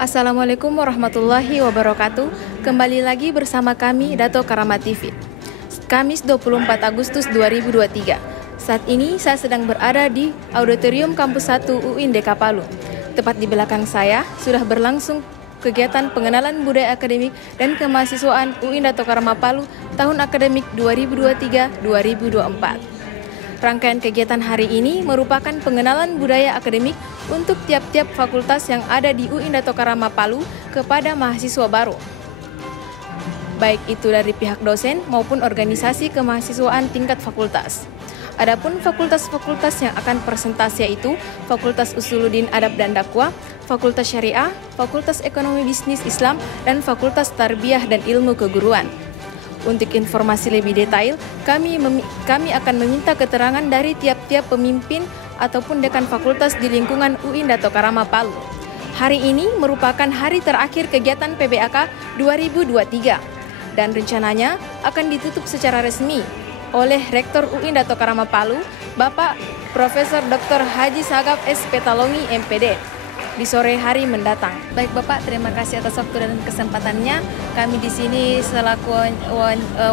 Assalamualaikum warahmatullahi wabarakatuh. Kembali lagi bersama kami Dato Karama TV. Kamis 24 Agustus 2023. Saat ini saya sedang berada di Auditorium Kampus 1 UIN DK Palu. Tepat di belakang saya sudah berlangsung kegiatan pengenalan budaya akademik dan kemahasiswaan UIN Dato Karama Palu tahun akademik 2023-2024. Rangkaian kegiatan hari ini merupakan pengenalan budaya akademik untuk tiap-tiap fakultas yang ada di UIN Dato Karama Palu kepada mahasiswa baru. Baik itu dari pihak dosen maupun organisasi kemahasiswaan tingkat fakultas. Adapun fakultas-fakultas yang akan presentasi yaitu Fakultas Usuluddin Adab dan Dakwah, Fakultas Syariah, Fakultas Ekonomi Bisnis Islam, dan Fakultas Tarbiyah dan Ilmu Keguruan. Untuk informasi lebih detail, kami akan meminta keterangan dari tiap-tiap pemimpin ataupun dekan fakultas di lingkungan UIN Dato Karama Palu. Hari ini merupakan hari terakhir kegiatan PBAK 2023 dan rencananya akan ditutup secara resmi oleh Rektor UIN Dato Karama Palu, Bapak Profesor Dr. Haji Sagaf S. Petalongi, MPD, di sore hari mendatang. Baik Bapak, terima kasih atas waktu dan kesempatannya. Kami di sini selaku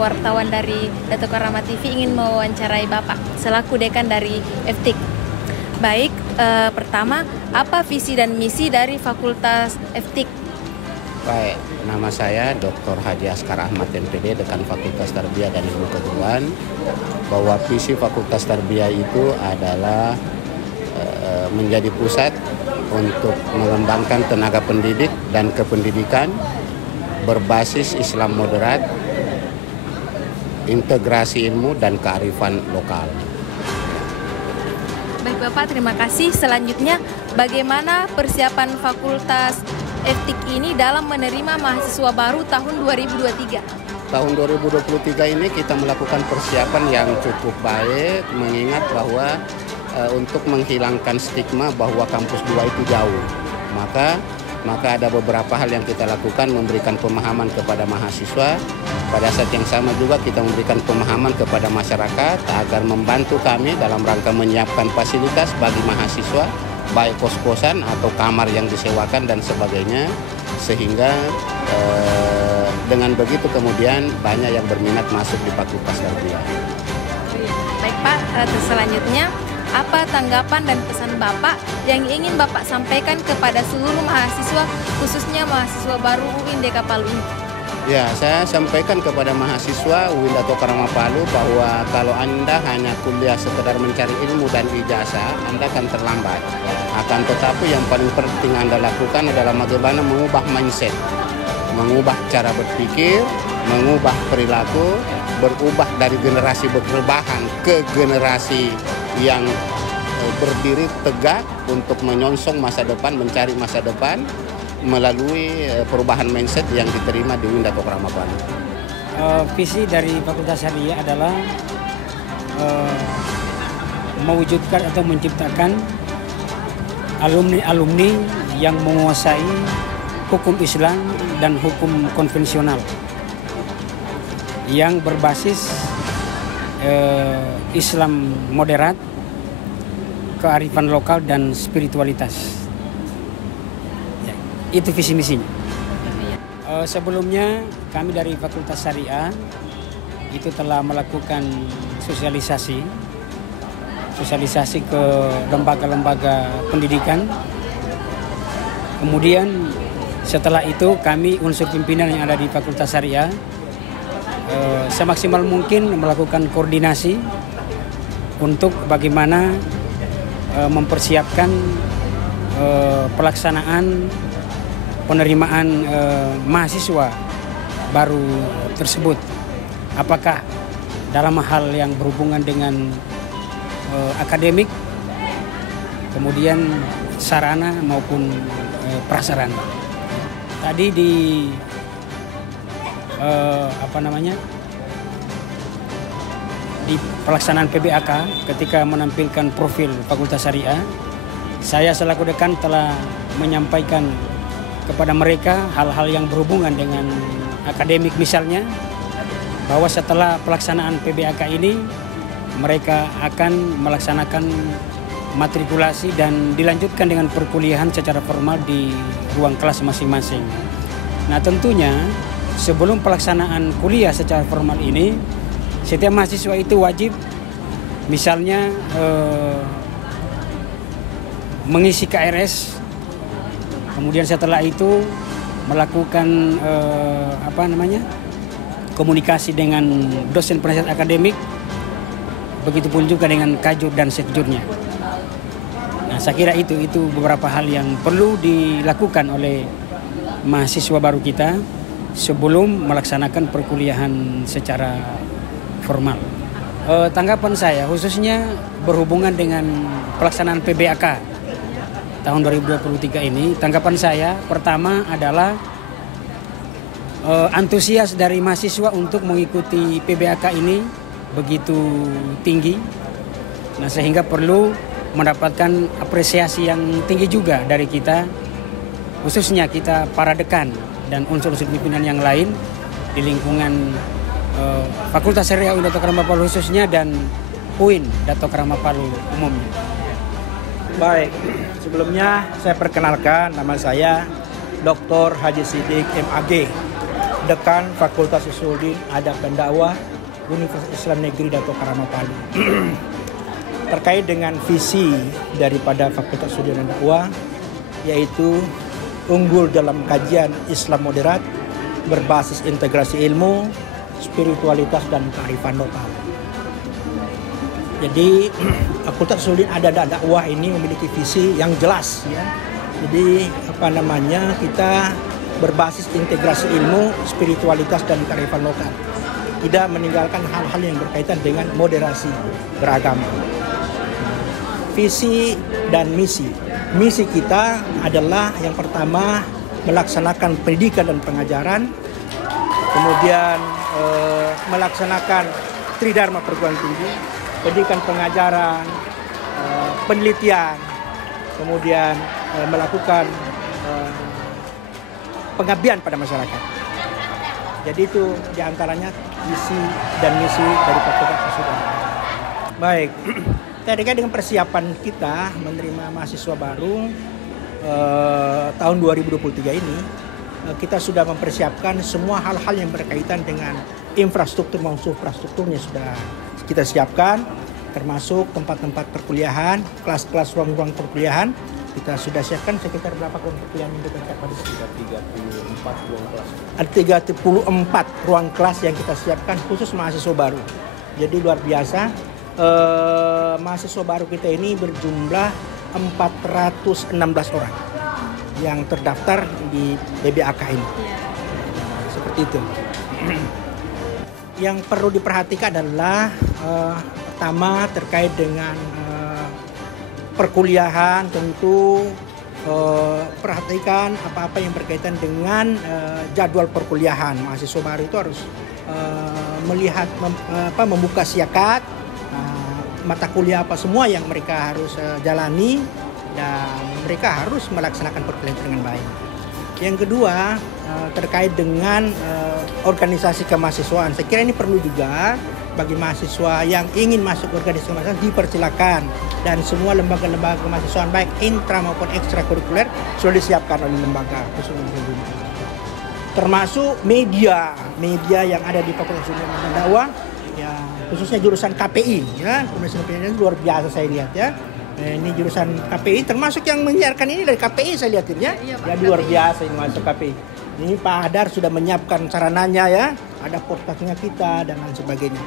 wartawan dari Dato Karama TV ingin mewawancarai Bapak selaku dekan dari FTIK. Baik, pertama, apa visi dan misi dari Fakultas FTIK? Baik, nama saya Dr. Haji Askar Ahmad MPD, Dekan Fakultas Tarbiyah dan Ilmu Keguruan. Bahwa visi Fakultas Tarbiyah itu adalah menjadi pusat untuk mengembangkan tenaga pendidik dan kependidikan berbasis Islam moderat, integrasi ilmu dan kearifan lokal. Baik Bapak, terima kasih. Selanjutnya, bagaimana persiapan Fakultas FTIK ini dalam menerima mahasiswa baru tahun 2023? Tahun 2023 ini kita melakukan persiapan yang cukup baik, mengingat bahwa untuk menghilangkan stigma bahwa kampus 2 itu jauh. Maka ada beberapa hal yang kita lakukan, memberikan pemahaman kepada mahasiswa. Pada saat yang sama juga kita memberikan pemahaman kepada masyarakat agar membantu kami dalam rangka menyiapkan fasilitas bagi mahasiswa, baik kos-kosan atau kamar yang disewakan dan sebagainya, sehingga dengan begitu kemudian banyak yang berminat masuk di Fakultas Tarbiyah. Baik Pak, selanjutnya apa tanggapan dan pesan Bapak yang ingin Bapak sampaikan kepada seluruh mahasiswa, khususnya mahasiswa baru UIN DK Palu ini? Ya, saya sampaikan kepada mahasiswa UIN Dato Karama Palu bahwa kalau Anda hanya kuliah sekedar mencari ilmu dan ijazah, Anda akan terlambat. Akan tetapi yang paling penting Anda lakukan adalah bagaimana mengubah mindset, mengubah cara berpikir, mengubah perilaku, berubah dari generasi berrebahan ke generasi yang berdiri tegak untuk menyongsong masa depan, mencari masa depan melalui perubahan mindset yang diterima di UIN Dato Karama Palu. Visi dari Fakultas Syariah adalah mewujudkan atau menciptakan alumni-alumni yang menguasai hukum Islam dan hukum konvensional yang berbasis Islam moderat, kearifan lokal dan spiritualitas. Ya, itu visi misinya. Sebelumnya kami dari Fakultas Syariah itu telah melakukan sosialisasi ke lembaga-lembaga pendidikan. Kemudian setelah itu kami unsur pimpinan yang ada di Fakultas Syariah semaksimal mungkin melakukan koordinasi untuk bagaimana mempersiapkan pelaksanaan penerimaan mahasiswa baru tersebut. Apakah dalam hal yang berhubungan dengan akademik, kemudian sarana maupun prasarana. Tadi di di pelaksanaan PBAK ketika menampilkan profil Fakultas Syariah, saya selaku dekan telah menyampaikan kepada mereka hal-hal yang berhubungan dengan akademik, misalnya bahwa setelah pelaksanaan PBAK ini mereka akan melaksanakan matrikulasi dan dilanjutkan dengan perkuliahan secara formal di ruang kelas masing-masing. Nah tentunya sebelum pelaksanaan kuliah secara formal ini, setiap mahasiswa itu wajib misalnya mengisi KRS, kemudian setelah itu melakukan komunikasi dengan dosen penasihat akademik, begitupun juga dengan kajur dan sekjurnya. Nah, saya kira itu beberapa hal yang perlu dilakukan oleh mahasiswa baru kita sebelum melaksanakan perkuliahan secara formal. Tanggapan saya khususnya berhubungan dengan pelaksanaan PBAK tahun 2023 ini, tanggapan saya pertama adalah antusias dari mahasiswa untuk mengikuti PBAK ini begitu tinggi. Nah, sehingga perlu mendapatkan apresiasi yang tinggi juga dari kita, khususnya kita para dekan dan unsur-unsur pimpinan yang lain di lingkungan Fakultas Syariah UIN Dato Karama Palu khususnya dan UIN Dato Karama Palu umumnya. Baik, sebelumnya saya perkenalkan, nama saya Dr. Haji Siddiq MAG, Dekan Fakultas Usuluddin Adab dan Dakwah Universitas Islam Negeri Dato Karama Palu. Terkait dengan visi daripada Fakultas Usuluddin dan Dakwah, yaitu unggul dalam kajian Islam moderat berbasis integrasi ilmu, spiritualitas dan kearifan lokal. Jadi Fakultas Usuluddin Adab dan Dakwah ini memiliki visi yang jelas, ya. Jadi kita berbasis integrasi ilmu, spiritualitas dan kearifan lokal. Tidak meninggalkan hal-hal yang berkaitan dengan moderasi beragama. Visi dan misi. Misi kita adalah yang pertama melaksanakan pendidikan dan pengajaran, kemudian melaksanakan Tridharma perguruan tinggi, pendidikan pengajaran, penelitian, kemudian melakukan pengabdian pada masyarakat. Jadi itu diantaranya visi dan misi dari Fakultas Usuluddin. Baik, terkait dengan persiapan kita menerima mahasiswa baru tahun 2023 ini, kita sudah mempersiapkan semua hal-hal yang berkaitan dengan infrastruktur maupun infrastrukturnya sudah kita siapkan, termasuk tempat-tempat perkuliahan, kelas-kelas ruang-ruang perkuliahan. Kita sudah siapkan sekitar berapa ruang perkuliahan yang kita siapkan? 34 ruang kelas. Ada 34 ruang kelas yang kita siapkan khusus mahasiswa baru. Jadi luar biasa. Mahasiswa baru kita ini berjumlah 416 orang yang terdaftar di PBAK ini. Seperti itu. Yang perlu diperhatikan adalah pertama terkait dengan perkuliahan, tentu perhatikan apa-apa yang berkaitan dengan jadwal perkuliahan. Mahasiswa baru itu harus melihat membuka siakat mata kuliah apa semua yang mereka harus jalani, dan mereka harus melaksanakan perkuliahan dengan baik. Yang kedua terkait dengan organisasi kemahasiswaan. Saya kira ini perlu juga bagi mahasiswa yang ingin masuk organisasi kemahasiswaan dipersilakan, dan semua lembaga-lembaga kemahasiswaan baik intra maupun ekstrakurikuler sudah disiapkan oleh lembaga khusus termasuk media yang ada di Fakultas Usuluddin dan Dakwah, ya, khususnya jurusan KPI, ya, Komisi Pendidikan luar biasa saya lihat, ya. Ini jurusan KPI termasuk yang menyiarkan ini dari KPI saya lihat ya. Ya luar biasa ini masuk KPI. Ini Pak Hadar sudah menyiapkan sarananya, ya. Ada podcastnya kita dan lain sebagainya.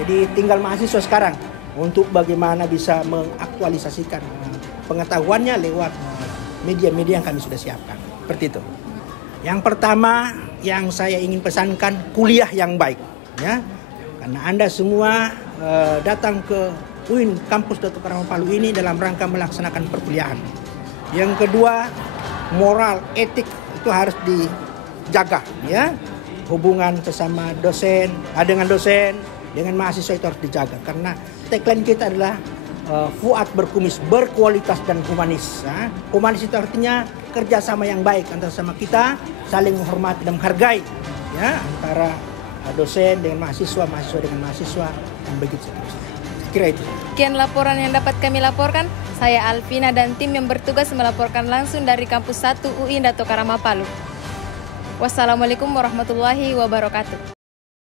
Jadi tinggal mahasiswa sekarang untuk bagaimana bisa mengaktualisasikan pengetahuannya lewat media-media yang kami sudah siapkan. Seperti itu. Yang pertama yang saya ingin pesankan, kuliah yang baik, ya. Karena Anda semua datang ke UIN Kampus Dato Karama Palu ini dalam rangka melaksanakan perkuliahan. Yang kedua, moral, etik itu harus dijaga, ya. Hubungan sesama dosen, dengan dosen, dengan mahasiswa itu harus dijaga. Karena tagline kita adalah Fuad berkumis, berkualitas dan humanis. Ya. Humanis itu artinya kerjasama yang baik antara sama kita, saling menghormati dan menghargai, ya, antara dosen dengan mahasiswa, mahasiswa dengan mahasiswa, dan begitu seterusnya. Kira itu. Sekian laporan yang dapat kami laporkan. Saya Alvina dan tim yang bertugas melaporkan langsung dari Kampus 1 UI Indah Tokarama Palu. Wassalamualaikum warahmatullahi wabarakatuh.